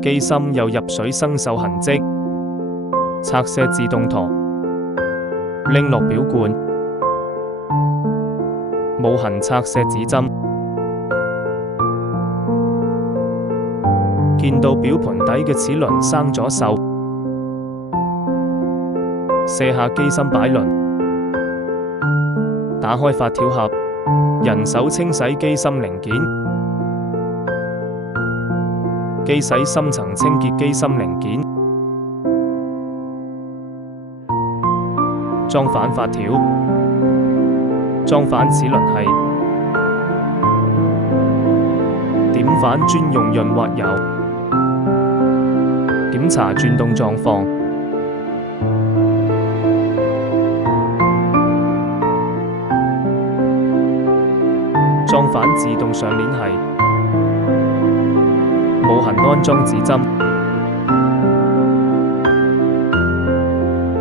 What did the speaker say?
機芯有入水生鏽痕跡，拆卸自動舵，拎落表罐，冇痕拆卸指針。見到表盤底嘅齒輪生咗鏽，卸下機芯擺輪，打開發條盒，人手清洗機芯零件，機洗深層清潔機芯零件，裝反發條，裝反齒輪系，點反專用潤滑油，檢查轉動狀況，裝反自動上鏈系，冇痕安裝指針。